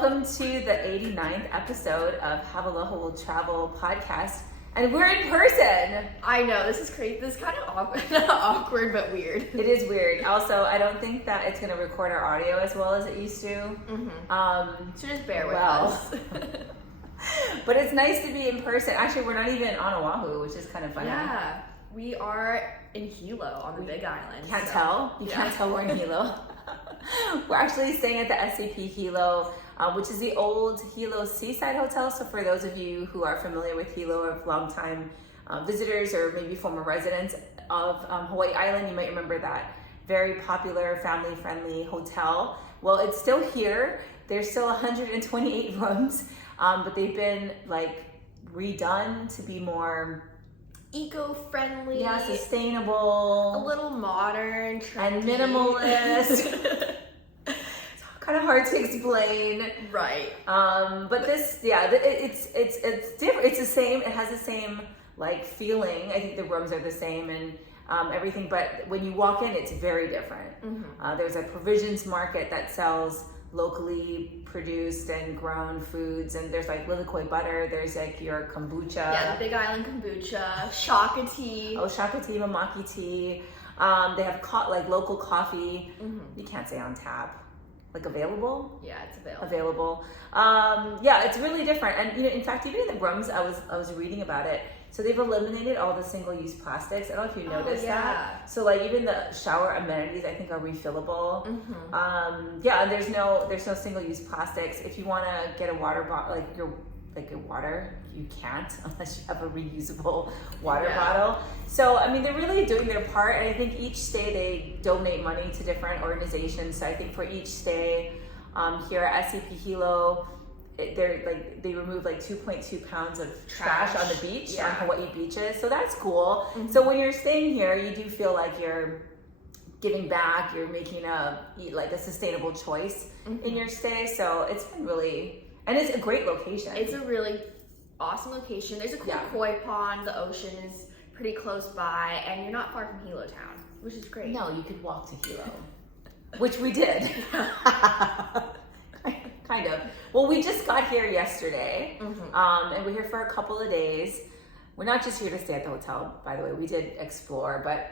welcome to the 89th episode of Have Aloha Will Travel podcast. And we're in person. I know, this is crazy. This is kind of awkward, not awkward, but weird. It is weird. Also, I don't think that it's going to record our audio as well as it used to. So just bear with us. But it's nice to be in person. Actually, we're not even on Oahu, which is kind of funny. Yeah, we are in Hilo on the Big Island. Can't tell. You can't tell we're in Hilo. We're actually staying at the SCP Hilo, which is the old Hilo Seaside Hotel. So for those of you who are familiar with Hilo or long-time visitors or maybe former residents of Hawai'i Island, you might remember that very popular family-friendly hotel. Well, it's still here. There's still 128 rooms, but they've been like redone to be more eco-friendly, sustainable, a little modern, trendy, and minimalist. It's kind of hard to explain, right? But this, it's different. It's the same. It has the same like feeling. I think the rooms are the same and everything. But when you walk in, it's very different. There's a provisions market that sells locally produced and grown foods, and there's like lilikoi butter, there's like your kombucha. Yeah, the Big Island kombucha, shaka tea. Oh, shaka tea, mamaki tea. They have like local coffee. You can't say on tap. Like available? Yeah, it's available. Available. It's really different. And in fact, even in the rooms, I was reading about it. So they've eliminated all the single-use plastics. I don't know if you noticed that. So like even the shower amenities, I think, are refillable. And there's no single-use plastics. If you want to get a water bottle, like your water, you can't unless you have a reusable water bottle. So I mean, they're really doing their part, and I think each stay they donate money to different organizations. So I think for each stay here at SCP Hilo, they remove like 2.2 pounds of trash on the beach, on Hawaii beaches. So that's cool. So when you're staying here, you do feel like you're giving back. You're making a sustainable choice in your stay. So it's been really, and it's a great location. It's a really awesome location. There's a cool koi pond. The ocean is pretty close by, and you're not far from Hilo Town, which is great. No, you could walk to Hilo, which we did. Kind of. Well, we just got here yesterday, and we're here for a couple of days. We're not just here to stay at the hotel, by the way. We did explore, but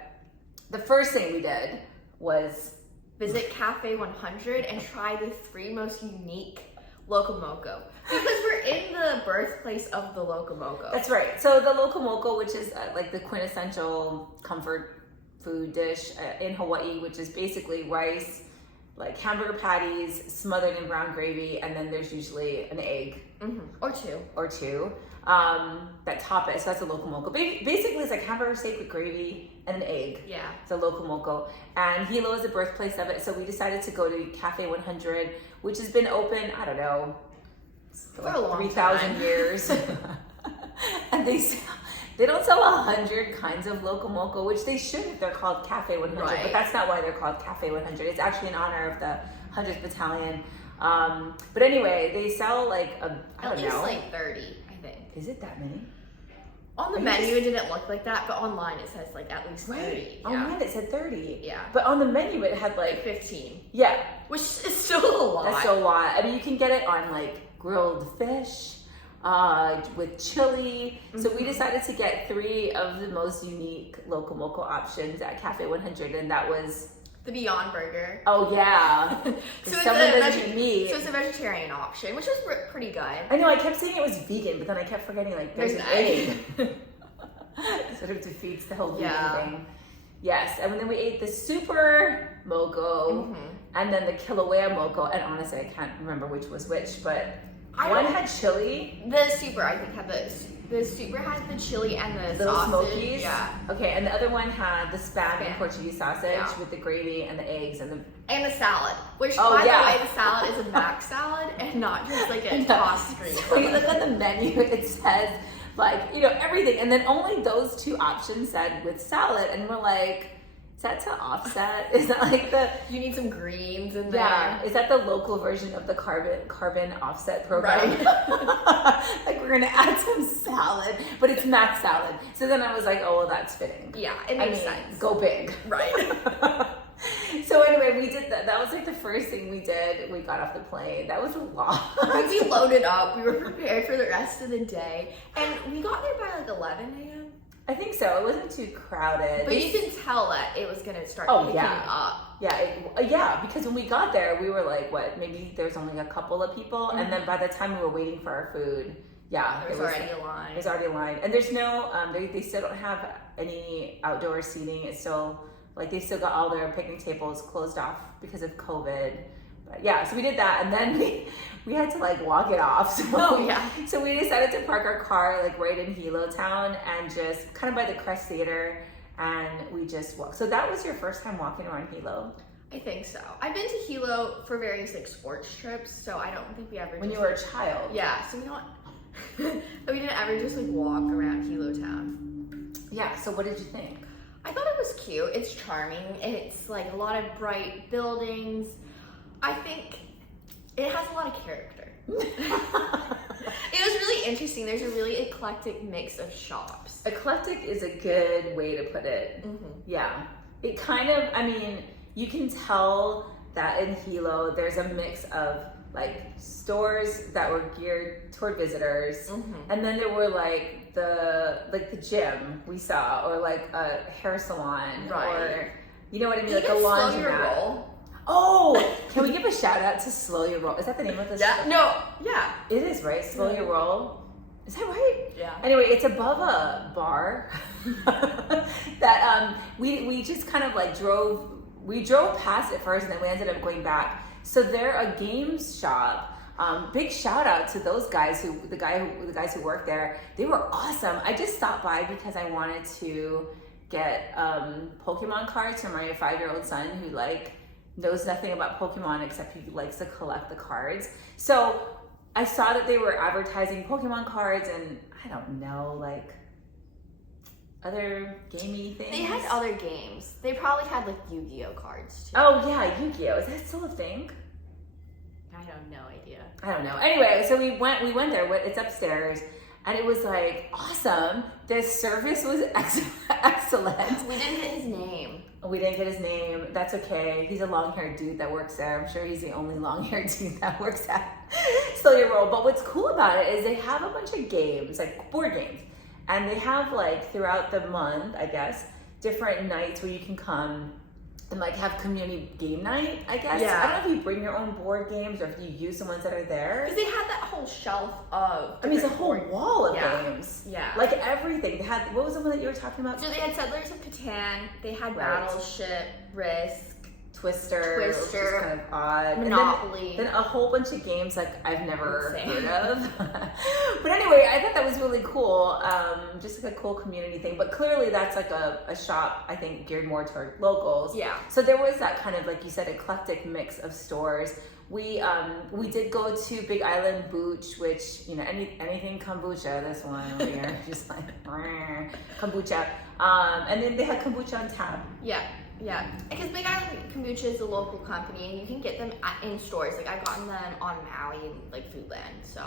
the first thing we did was visit Café 100 and try the 3 most unique loco moco, because we're in the birthplace of the loco moco. That's right. So the loco moco, which is like the quintessential comfort food dish in Hawaii, which is basically rice, like hamburger patties smothered in brown gravy, and then there's usually an egg or two that top it. So that's a loco moco. Basically, it's like hamburger steak with gravy and an egg. Yeah, it's a loco moco. And Hilo is the birthplace of it, so we decided to go to Café 100, which has been open, I don't know, for like 3,000 years. And they don't sell 100 kinds of loco moco, which they should if they're called Café 100, but that's not why they're called Café 100. It's actually in honor of the 100th Battalion. But anyway, they sell like at least like 30, I think. Is it that many? On the menu, it didn't look like that, but online it says like at least 30. Yeah. Online it said 30. Yeah. But on the menu it had like 15. Yeah. Which is still a lot. That's still a lot. I mean, you can get it on like grilled fish, with chili. So we decided to get 3 of the most unique loco moco options at Café 100, and that was the Beyond Burger. Oh yeah. So it's a vegetarian option, which was pretty good. I know, I kept saying it was vegan, but then I kept forgetting like there's an egg. Sort of defeats the whole vegan thing. Yes, and then we ate the super moco and then the Kilauea moco, and honestly I can't remember which was which, but one had chili. The super, I think, had the super had the chili and the little sausage. Smokies. Yeah. Okay, and the other one had the spam and Portuguese sausage with the gravy and the eggs and the salad. Which, by the way, the salad is a mac salad and not just like a tossed green. So when you look at the menu, it says like everything, and then only those 2 options said with salad, and we're like, is that to offset? Is that like you need some greens in there? Yeah. Is that the local version of the carbon offset program? Right. Like we're gonna add some salad, but it's mac salad. So then I was like, oh well, that's fitting. Yeah, it makes sense. Go big. Right. So anyway, we did that. That was like the first thing we did. We got off the plane. That was a lot. We loaded up. We were prepared for the rest of the day. And we got there by like 11 a.m. I think so. It wasn't too crowded. But you can tell that it was going to start picking up. Yeah, because when we got there, we were like, what, maybe there's only a couple of people. And then by the time we were waiting for our food, there was already a line. There's already a line. And there's no, they still don't have any outdoor seating. It's still, like, they still got all their picnic tables closed off because of COVID. But yeah, so we did that. And then we had to, like, walk it off. So, so we decided to park our car, like, right in Hilo town and just kind of by the Crest Theater. And we just walked. So that was your first time walking around Hilo? I think so. I've been to Hilo for various, like, sports trips. So I don't think we ever When you were a child? Yeah, so we don't... we didn't ever just like walk around Hilo town. Yeah, so what did you think? I thought it was cute. It's charming. It's like a lot of bright buildings. I think it has a lot of character. It was really interesting. There's a really eclectic mix of shops. Eclectic is a good way to put it. Yeah. It kind of, I mean, you can tell that in Hilo there's a mix of like stores that were geared toward visitors, and then there were like the gym we saw, or like a hair salon, or you know what I mean, like a laundromat. Oh, can we give a shout out to Slow Your Roll? Is that the name of this? It is, right? Slow Your Roll. Is that right? Yeah. Anyway, it's above a bar that we just kind of like drove past it first, and then we ended up going back. So they're a games shop. Big shout out to those guys the guys who work there. They were awesome. I just stopped by because I wanted to get Pokemon cards for my 5-year-old son who like knows nothing about Pokemon except he likes to collect the cards. So I saw that they were advertising Pokemon cards and I don't know, like other gamey things. They had other games. They probably had like Yu-Gi-Oh cards too. Oh yeah, Yu-Gi-Oh. Is that still a thing? I have no idea. I don't know. Anyway, so we went there. It's upstairs, and it was like awesome. The service was excellent. We didn't get his name. We didn't get his name. That's okay. He's a long-haired dude that works there. I'm sure he's the only long-haired dude that works at Slow Your Roll. But what's cool about it is they have a bunch of games, like board games. And they have like throughout the month, I guess, different nights where you can come and like have community game night, I guess. Yeah. I don't know if you bring your own board games or if you use the ones that are there. Because they had that whole shelf of... I mean, it's a whole wall of games. Yeah. Like everything. They had, what was the one that you were talking about? So they had Settlers of Catan, they had Battleship, Risk, Twister, which is kind of odd. Monopoly. And then a whole bunch of games like I've never heard of. But anyway, I thought that was really cool. Just like a cool community thing. But clearly that's like a shop, I think, geared more toward locals. Yeah. So there was that kind of, like you said, eclectic mix of stores. We did go to Big Island Booch, which, you know, anything kombucha, this one over here, just like kombucha. And then they had kombucha on tap. Yeah, because Big Island Kombucha is a local company, and you can get them in stores. Like I've gotten them on Maui and like Foodland. So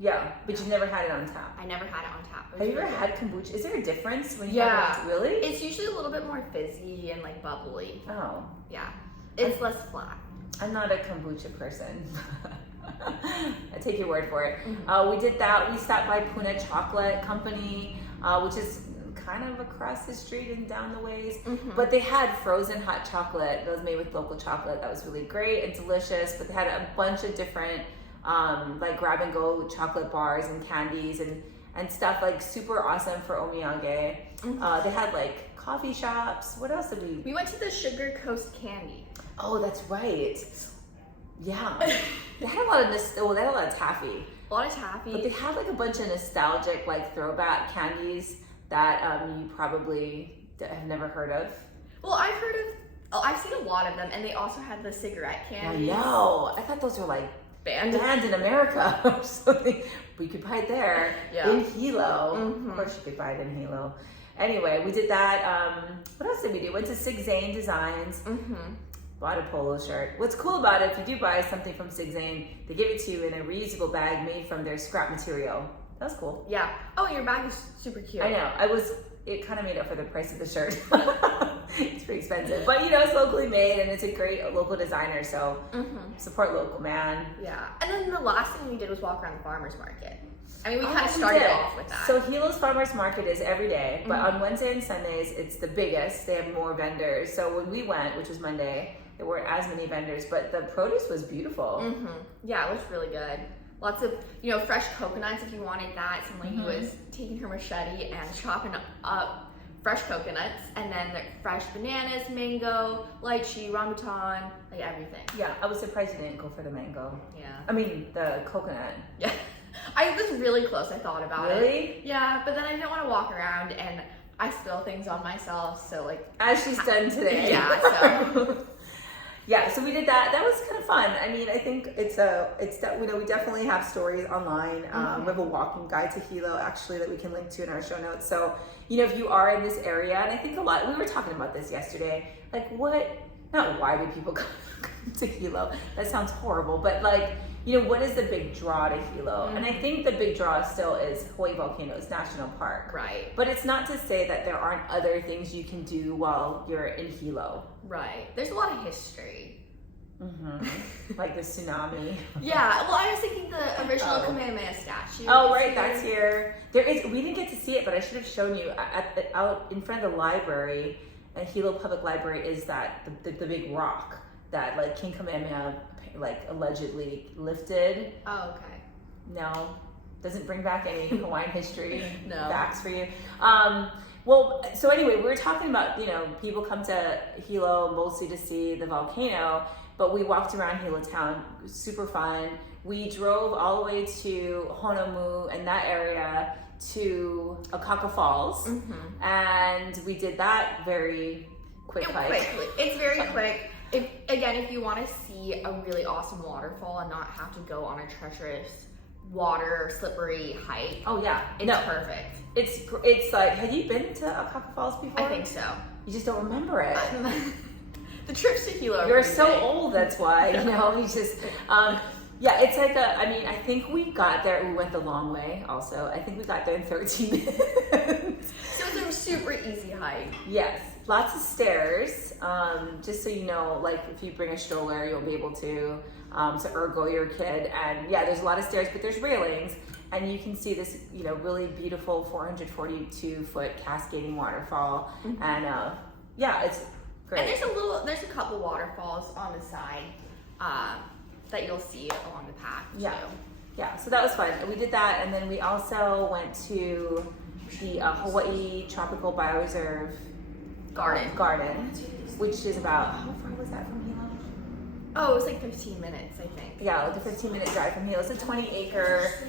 yeah, but you've never had it on tap. I never had it on tap. Have you ever had kombucha? Is there a difference when you have it? Really? It's usually a little bit more fizzy and like bubbly. Oh. Yeah, it's less flat. I'm not a kombucha person. I take your word for it. We did that. We stopped by Puna Chocolate Company, which is kind of across the street and down the ways, but they had frozen hot chocolate that was made with local chocolate that was really great and delicious. But they had a bunch of different like grab and go chocolate bars and candies and stuff like super awesome for omiyage. They had like coffee shops. What else did we went to the Sugar Coast Candy. Oh, that's right. Yeah. They had a lot of they had a lot of taffy. A lot of taffy. But they had like a bunch of nostalgic like throwback candies that you probably have never heard of. Well, I've seen a lot of them, and they also had the cigarette candies. I know. I thought those were like banned in America or something. But you could buy it there in Hilo. Of course you could buy it in Hilo. Anyway, we did that. What else did we do? Went to Sig Zane Designs. Bought a polo shirt. What's cool about it, if you do buy something from Sig Zane, they give it to you in a reusable bag made from their scrap material. That's cool. Yeah. Oh, your bag is super cute. I know. It kind of made up for the price of the shirt. It's pretty expensive. But you know, it's locally made and it's a great local designer, so support local, man. Yeah. And then the last thing we did was walk around the farmer's market. I mean, we kind of started off with that. So Hilo's farmer's market is every day, but on Wednesday and Sundays, it's the biggest. They have more vendors. So when we went, which was Monday, there weren't as many vendors, but the produce was beautiful. Yeah, it was really good. Lots of, you know, fresh coconuts if you wanted that. Some lady was taking her machete and chopping up fresh coconuts, and then the fresh bananas, mango, lychee, rambutan, like everything. Yeah, I was surprised you didn't go for the mango. Yeah. I mean, the coconut. Yeah. I was really close, I thought about it. Really? Yeah, but then I didn't want to walk around and I spill things on myself, so like. As she's done today. Yeah, so. Yeah, so we did that. That was kind of fun. I mean, I think you know, we definitely have stories online. We have a walking guide to Hilo actually that we can link to in our show notes. So, you know, if you are in this area, and I think we were talking about this yesterday, like not why do people come to Hilo? That sounds horrible, but like, you know, what is the big draw to Hilo? And I think the big draw still is Hawaii Volcanoes National Park. Right. But it's not to say that there aren't other things you can do while you're in Hilo. Right. There's a lot of history. Like the tsunami. Yeah. Well, I was thinking the original Kamehameha statue. Oh, right. That's here. There is. We didn't get to see it, but I should have shown you. Out in front of the library, at Hilo Public Library, is that the big rock that like King Kamehameha like allegedly lifted. Oh, okay. No, doesn't bring back any Hawaiian history facts for you. Well, so anyway, we were talking about, you know, people come to Hilo mostly to see the volcano, but we walked around Hilo town, super fun. We drove all the way to Honomu and that area to Akaka Falls, and we did that very quick hike. It's very quick. If you want to see a really awesome waterfall and not have to go on a treacherous water slippery hike, it's perfect. It's like, have you been to Akaka Falls before? I think so. You just don't remember it. The trips to Hilo. You're so old, that's why. You know, you just. Yeah, it's like I think we got there, we went the long way also. I think we got there in 13 minutes. So it was a super easy hike. Yes, lots of stairs. Just so you know, like if you bring a stroller, you'll be able to ergo your kid. And yeah, there's a lot of stairs, but there's railings. And you can see this, you know, really beautiful 442-foot cascading waterfall. And yeah, it's great. And there's a couple waterfalls on the side. That you'll see along the path too. Yeah, so that was fun. We did that, and then we also went to the Hawaii Tropical Bioreserve Garden, which is about, how far was that from Hilo? Oh, it was like 15 minutes, I think. Yeah, like a 15-minute drive from Hilo. It's a 20-acre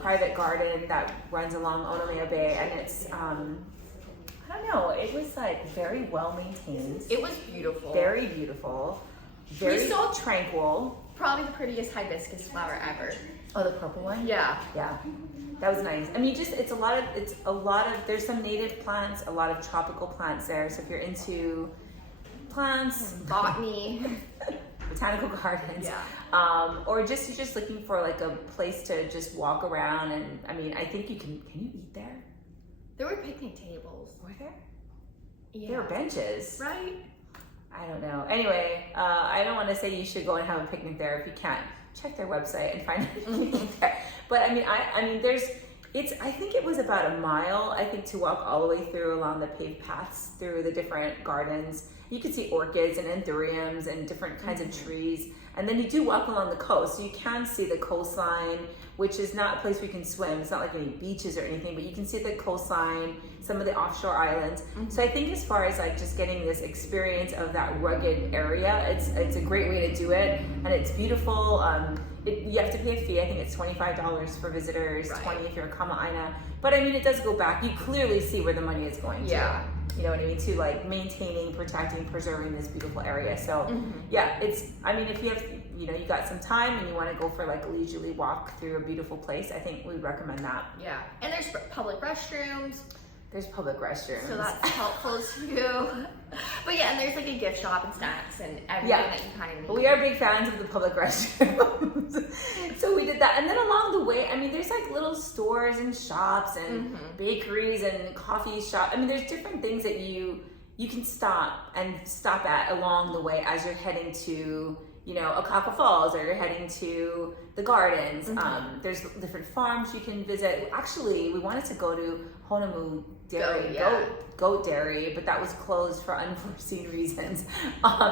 private garden that runs along Onomea Bay, and it's, I don't know, it was like very well maintained. It was beautiful. Very beautiful. Very tranquil. Probably the prettiest hibiscus flower ever. Oh, the purple one? Yeah. Yeah. That was nice. I mean, it's a lot of, there's some native plants, a lot of tropical plants there. So if you're into plants, botany, botanical gardens, or you're just looking for like a place to just walk around. And I mean, I think can you eat there? There were picnic tables. Were there? Yeah. There were benches. Right. I don't know. Anyway, I don't want to say you should go and have a picnic there if you can't. Check their website and find it there. But I mean, I think it was about a mile, I think, to walk all the way through along the paved paths through the different gardens. You could see orchids and anthuriums and different kinds of trees. And then you do walk along the coast, so you can see the coastline, which is not a place where you can swim. It's not like any beaches or anything, but you can see the coastline, some of the offshore islands. So I think as far as like just getting this experience of that rugged area, it's a great way to do it, and it's beautiful. You have to pay a fee. I think it's $25 for visitors, $20 if you're a Kama'aina. But I mean, it does go back. You clearly see where the money is going to. Yeah. You know what I mean? To like maintaining, protecting, preserving this beautiful area. So yeah, I mean, if you have, you know, you got some time and you want to go for like a leisurely walk through a beautiful place, I think we'd recommend that. Yeah. And there's public restrooms. There's public restrooms. So that's helpful too. But yeah, and there's like a gift shop and snacks and everything that you kind of need. We are big fans of the public restrooms. So we did that. And then along the way, I mean, there's like little stores and shops and bakeries and coffee shops. I mean, there's different things that you you can stop at along the way as you're heading to, you know, Akaka Falls, or you're heading to the gardens. There's different farms you can visit. Actually, we wanted to go to Honomu Dairy, goat dairy, but that was closed for unforeseen reasons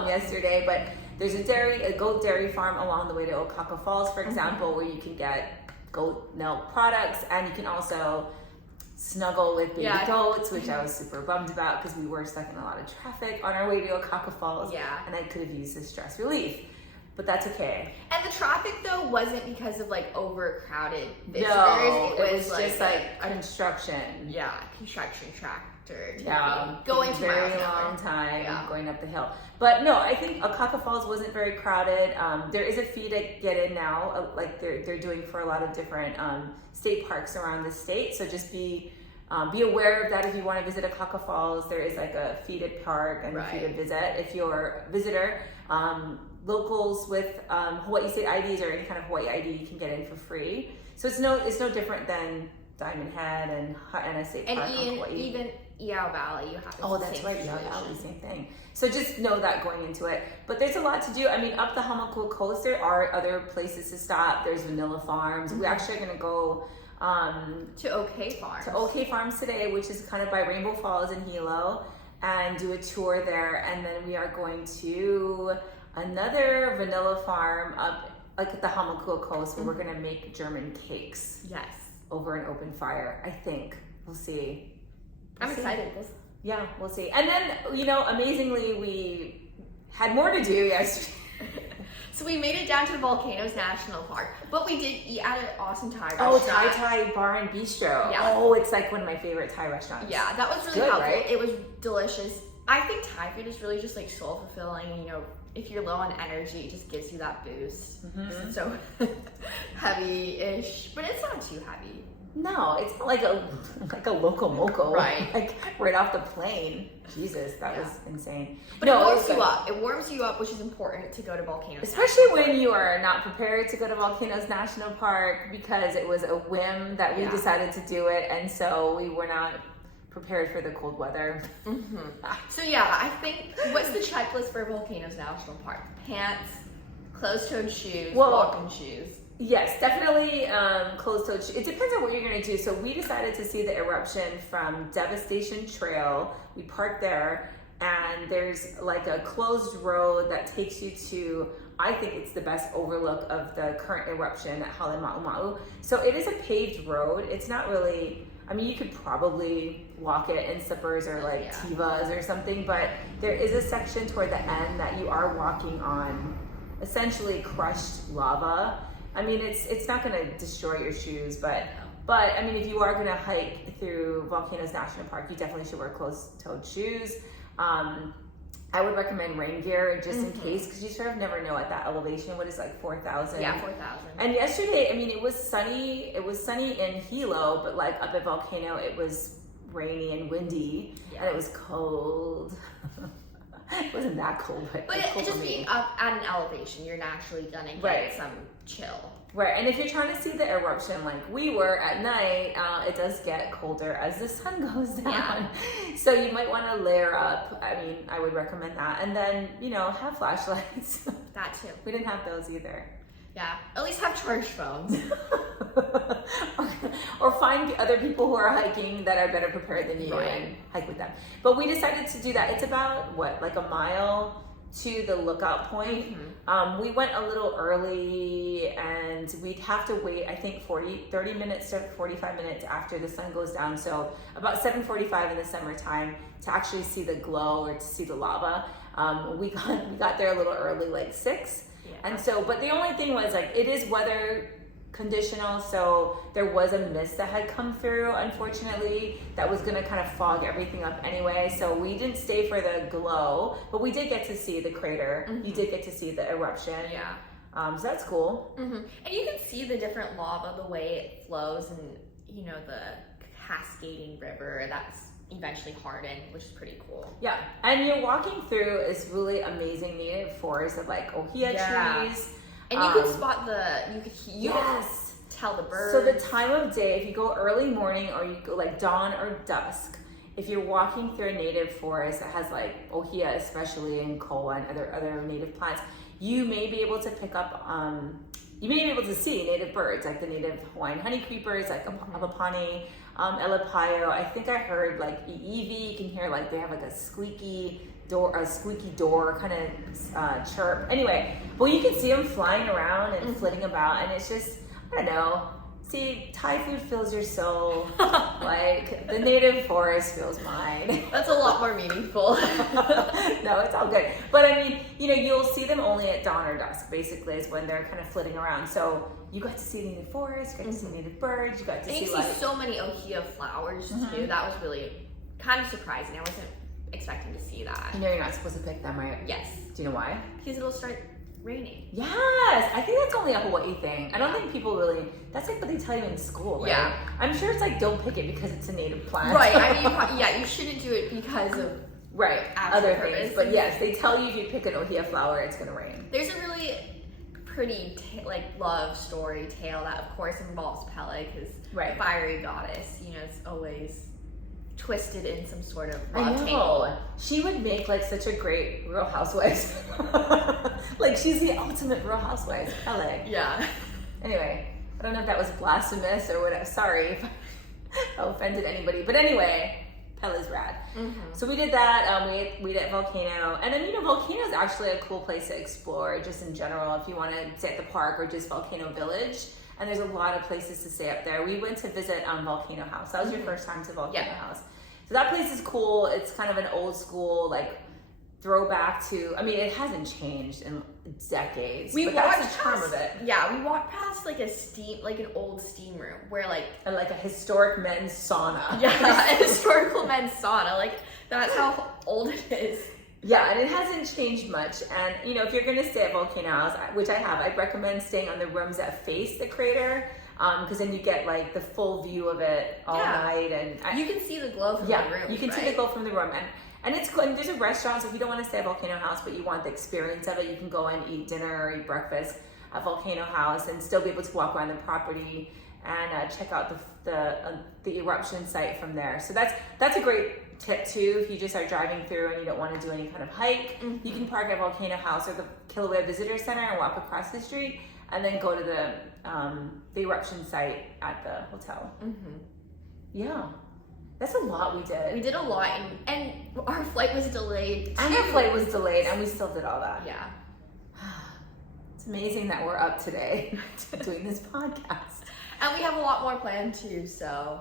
yesterday. But there's a goat dairy farm along the way to Akaka Falls, for example, where you can get goat milk products, and you can also snuggle with baby goats, which I was super bummed about because we were stuck in a lot of traffic on our way to Akaka Falls, and I could have used the stress relief. But that's okay. And the traffic though wasn't because of like overcrowded visitors. No, it was just like construction. Yeah, construction tractor. Yeah, going to very long time going up the hill. But no, I think Akaka Falls wasn't very crowded. There is a fee to get in now, like they're doing for a lot of different state parks around the state. So just be aware of that. If you want to visit Akaka Falls, there is like a fee to park and a fee to visit. If you're a visitor, locals with Hawaii state IDs or any kind of Hawaii ID, you can get in for free. So it's no different than Diamond Head and Ha'ena State Park on Hawaii. Even Iao Valley, you have to. Oh, that's right, Iao Valley, same thing. So just know that going into it. But there's a lot to do. I mean, up the Hamakua coast, there are other places to stop. There's vanilla farms. We actually are going to go to OK Farms. To OK Farms today, which is kind of by Rainbow Falls in Hilo, and do a tour there. And then we are going to another vanilla farm up like at the Hamakua coast where we're going to make German cakes. Yes. Over an open fire, I think. We'll see. I'm excited. Yeah, we'll see. And then, you know, amazingly, we had more to do yesterday. So we made it down to the Volcanoes National Park, but we did eat at an awesome Thai restaurant. Oh, Thai Bar and Bistro. Yeah. Oh, it's like one of my favorite Thai restaurants. Yeah, that was really helpful. Right? It was delicious. I think Thai food is really just like soul fulfilling. You know, if you're low on energy, it just gives you that boost. It's so heavy-ish, but it's not too heavy. No, it's not like a loco moco, right? Like right off the plane. Jesus, that was insane. But no, it warms you up. It warms you up, which is important to go to Volcanoes. Especially when you are not prepared to go to Volcanoes National Park, because it was a whim that we decided to do it, and so we were not prepared for the cold weather. So yeah, I think what's the checklist for Volcanoes National Park? Pants, closed-toed shoes, walking shoes. Yes, definitely closed-toed shoes. It depends on what you're going to do. So we decided to see the eruption from Devastation Trail. We parked there, and there's like a closed road that takes you to, I think it's the best overlook of the current eruption at Hale Ma'uma'u. So it is a paved road. It's not really, I mean, you could probably walk it in slippers or like Tevas or something, but there is a section toward the end that you are walking on essentially crushed lava. I mean, it's not going to destroy your shoes, but I mean, if you are going to hike through Volcanoes National Park, you definitely should wear closed-toed shoes. I would recommend rain gear just in case, because you sort of never know at that elevation. What is like 4,000? Yeah, 4,000. And yesterday, I mean, it was sunny. It was sunny in Hilo, but like up at Volcano, it was rainy and windy, and it was cold. It wasn't that cold, but cold just being up at an elevation, you're naturally gonna get some chill. Right, and if you're trying to see the eruption like we were at night, it does get colder as the sun goes down. Yeah. So you might want to layer up. I mean, I would recommend that. And then, you know, have flashlights. That too. We didn't have those either. Yeah, at least have charged phones. Or find other people who are hiking that are better prepared than you and hike with them. But we decided to do that. It's about, like a mile to the lookout point. We went a little early, and we'd have to wait, I think 30 minutes to 45 minutes after the sun goes down. So about 7:45 in the summertime to actually see the glow or to see the lava. We got there a little early, like 6. And so, but the only thing was, like, it is weather conditional, so there was a mist that had come through, unfortunately, that was going to kind of fog everything up anyway. So we didn't stay for the glow, but we did get to see the crater. You did get to see the eruption. Yeah. So that's cool. And you can see the different lava, the way it flows, and, you know, the cascading river that's eventually hardened, which is pretty cool. Yeah, and you're walking through this really amazing native forest of like ohia trees. And you can spot you can tell the birds. So the time of day, if you go early morning or you go like dawn or dusk, if you're walking through a native forest that has like ohia, especially, and koa and other native plants, you may be able to pick up, you may be able to see native birds, like the native Hawaiian honey creepers, like apapani, elapaio. I think I heard like iiwi. You can hear like they have like a squeaky door kind of chirp. Anyway, well, you can see them flying around and flitting about, and it's just, I don't know. See, Thai food fills your soul, like the native forest fills mine. That's a lot more meaningful. No, it's all good. But I mean, you know, you'll see them only at dawn or dusk, basically, is when they're kind of flitting around. So you got to see native forest, you got to see native birds, you got to see like... so many ohia flowers too. That was really kind of surprising. I wasn't expecting to see that. You know you're not supposed to pick them, right? Yes. Do you know why? Because it'll start raining. Yes, I think that's only a Hawaii thing. I don't think people really, that's like what they tell you in school, right? Yeah. I'm sure it's like, don't pick it because it's a native plant. Right, I mean, you shouldn't do it because of other purpose. things. But yes, they tell you if you pick an ohia flower, it's gonna rain. There's a really pretty love story tale that of course involves Pele, because fiery goddess, you know, it's always twisted in some sort of raw tangle. She would make like such a great Real Housewives. Like she's the ultimate Real Housewives, Pele. Yeah. Anyway, I don't know if that was blasphemous or whatever. Sorry if I offended anybody. But anyway, Pele's rad. So we did that. We did Volcano. And then, you know, Volcano is actually a cool place to explore just in general if you want to stay at the park or just Volcano Village. And there's a lot of places to stay up there. We went to visit Volcano House. That was your first time to Volcano House. So that place is cool. It's kind of an old school, like, throwback to, I mean, it hasn't changed in decades. But that's the charm of it. Yeah, we walked past like an old steam room where like a historic men's sauna. Yeah, a historical men's sauna. Like, that's how old it is. Yeah, and it hasn't changed much. And, you know, if you're going to stay at Volcano House, which I have, I'd recommend staying on the rooms that face the crater, because then you get, like, the full view of it all night. And you can see the glow from the room. You can see the glow from the room. And it's cool. And there's a restaurant, so if you don't want to stay at Volcano House, but you want the experience of it, you can go and eat dinner or eat breakfast at Volcano House and still be able to walk around the property and check out the eruption site from there. So that's a great tip too. If you just are driving through and you don't want to do any kind of hike, you can park at Volcano House or the Kilauea Visitor Center and walk across the street, and then go to the eruption site at the hotel. Yeah, that's a lot we did. We did a lot, and our flight was delayed too. And our flight was delayed, and we still did all that. Yeah. It's amazing that we're up today doing this podcast. And we have a lot more planned too, so.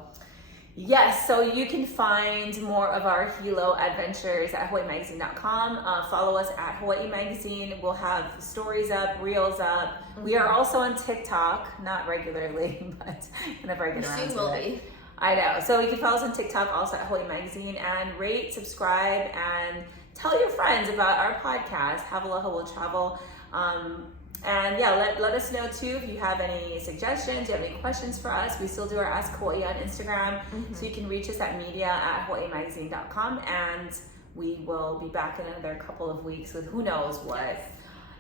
Yes, so you can find more of our Hilo adventures at HawaiiMagazine.com. Follow us at Hawaii Magazine. We'll have stories up, reels up. We are also on TikTok, not regularly, but whenever I get around to it. Soon will be. I know. So you can follow us on TikTok, also at Hawaii Magazine, and rate, subscribe, and tell your friends about our podcast, Have Aloha Will Travel. And yeah, let us know too if you have any suggestions, you have any questions for us. We still do our Ask Hawaii on Instagram, so you can reach us at media@hawaiimagazine.com, and we will be back in another couple of weeks with who knows what. Yes.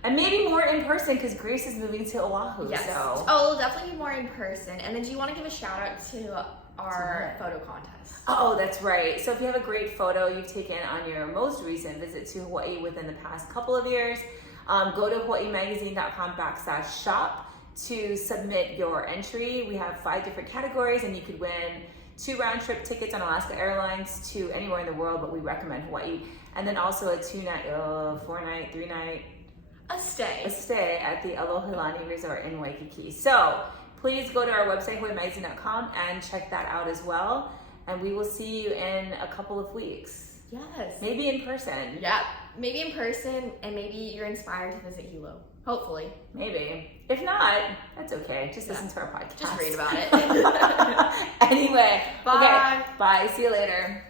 And maybe more in person, because Grace is moving to Oahu. Yes. So. Oh, we'll definitely be more in person. And then do you want to give a shout out to our photo contest? Oh, that's right. So if you have a great photo you've taken on your most recent visit to Hawaii within the past couple of years, go to hawaiimagazine.com/shop to submit your entry. We have 5 different categories, and you could win 2 round-trip tickets on Alaska Airlines to anywhere in the world, but we recommend Hawaii. And then also a 2-night, 4-night, 3-night, a stay at the Aloha Resort in Waikiki. So please go to our website, hawaiimagazine.com, and check that out as well. And we will see you in a couple of weeks. Yes. Maybe in person. Yeah. Maybe in person, and maybe you're inspired to visit Hilo. Hopefully. Maybe. If not, that's okay. Just listen to our podcast. Just read about it. Anyway. Bye. Okay. Bye. See you later.